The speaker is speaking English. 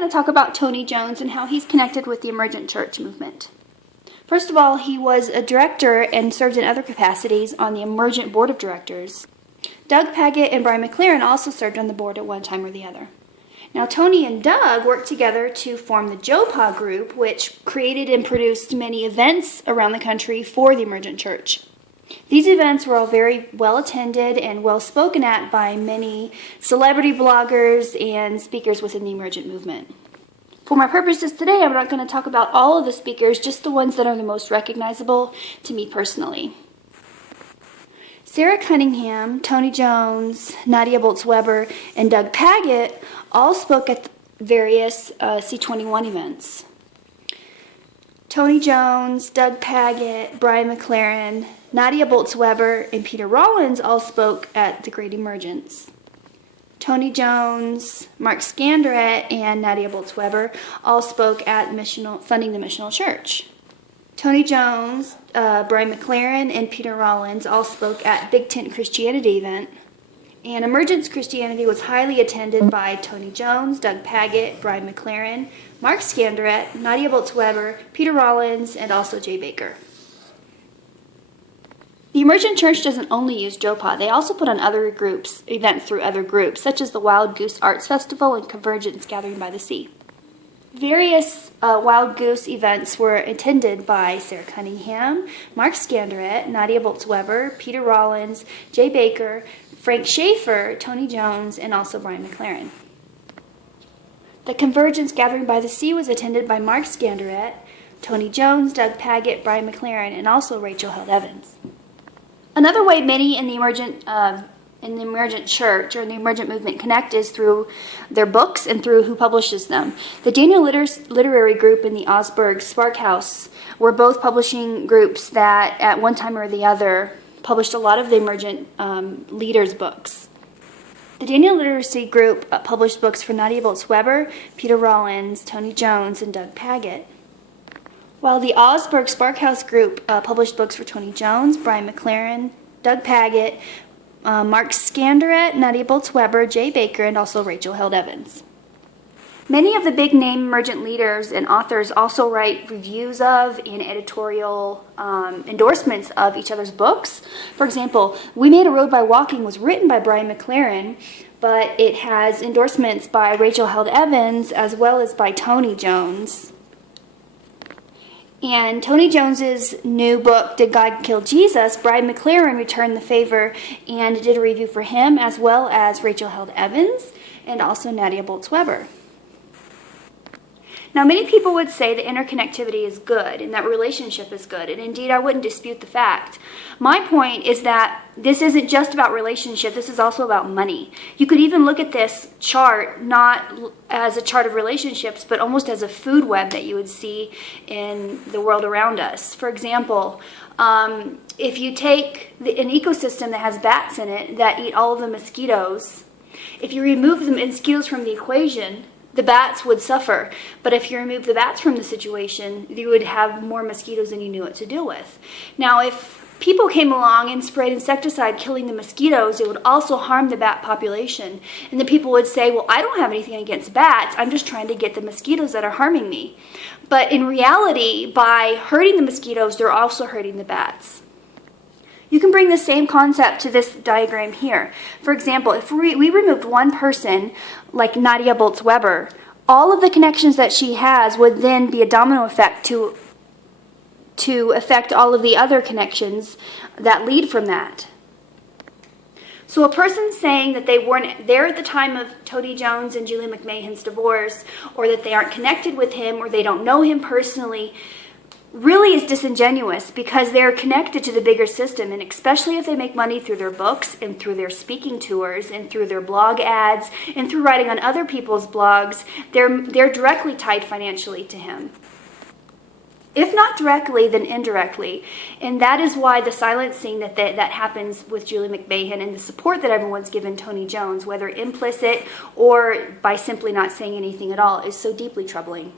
I'm going to talk about Tony Jones and how he's connected with the Emergent Church movement. First of all, he was a director and served in other capacities on the Emergent Board of Directors. Doug Paget and Brian McLaren also served on the board at one time or the other. Now, Tony and Doug worked together to form the JOPA group, which created and produced many events around the country for the Emergent Church. These events were all very well attended and well spoken at by many celebrity bloggers and speakers within the Emergent movement. For my purposes today, I'm not going to talk about all of the speakers, just the ones that are the most recognizable to me personally. Sarah Cunningham, Tony Jones, Nadia Bolz-Weber, and Doug Paget all spoke at various C21 events. Tony Jones, Doug Paget, Brian McLaren, Nadia Bolz-Weber, and Peter Rollins all spoke at the Great Emergence. Tony Jones, Mark Scandaret, and Nadia Bolz-Weber all spoke at Funding the Missional Church. Tony Jones, Brian McLaren, and Peter Rollins all spoke at Big Tent Christianity event. And Emergence Christianity was highly attended by Tony Jones, Doug Paget, Brian McLaren, Mark Scandaret, Nadia Bolz-Weber, Peter Rollins, and also Jay Baker. The Emergent Church doesn't only use JOPA, they also put on other events through other groups, such as the Wild Goose Arts Festival and Convergence Gathering by the Sea. Various Wild Goose events were attended by Sarah Cunningham, Mark Scandaret, Nadia Bolz-Weber, Peter Rollins, Jay Baker, Frank Schaefer, Tony Jones, and also Brian McLaren. The Convergence Gathering by the Sea was attended by Mark Scandaret, Tony Jones, Doug Paget, Brian McLaren, and also Rachel Held Evans. Another way many in the Emergent Church or in the Emergent movement connect is through their books and through who publishes them. The Daniel Literary Group and the Augsburg Spark House were both publishing groups that at one time or the other published a lot of the Emergent leaders' books. The Daniel Literacy Group published books for Nadia Bolz-Weber, Peter Rollins, Tony Jones, and Doug Paget, while the Augsburg Spark House Group published books for Tony Jones, Brian McLaren, Doug Paget, Mark Scandaret, Nadia Bolz-Weber, Jay Baker, and also Rachel Held Evans. Many of the big-name Emergent leaders and authors also write reviews of and editorial endorsements of each other's books. For example, We Made a Road by Walking was written by Brian McLaren, but it has endorsements by Rachel Held Evans as well as by Tony Jones. And Tony Jones's new book, Did God Kill Jesus?, Brian McLaren returned the favor and did a review for him, as well as Rachel Held Evans and also Nadia Bolz-Weber. Now, many people would say that interconnectivity is good and that relationship is good, and indeed I wouldn't dispute the fact. My point is that this isn't just about relationship, this is also about money. You could even look at this chart not as a chart of relationships, but almost as a food web that you would see in the world around us. For example, if you take an ecosystem that has bats in it that eat all of the mosquitoes, if you remove the mosquitoes from the equation, the bats would suffer. But if you remove the bats from the situation, you would have more mosquitoes than you knew what to deal with. Now, if people came along and sprayed insecticide killing the mosquitoes, it would also harm the bat population. And the people would say, well, I don't have anything against bats. I'm just trying to get the mosquitoes that are harming me. But in reality, by hurting the mosquitoes, they're also hurting the bats. You can bring the same concept to this diagram here. For example, if we removed one person, like Nadia Bolz-Weber, all of the connections that she has would then be a domino effect to affect all of the other connections that lead from that. So a person saying that they weren't there at the time of Tony Jones and Julie McMahon's divorce, or that they aren't connected with him, or they don't know him personally, really is disingenuous, because they're connected to the bigger system, and especially if they make money through their books and through their speaking tours and through their blog ads and through writing on other people's blogs, they're directly tied financially to him. If not directly, then indirectly. And that is why the silencing that happens with Julie McMahon and the support that everyone's given Tony Jones, whether implicit or by simply not saying anything at all, is so deeply troubling.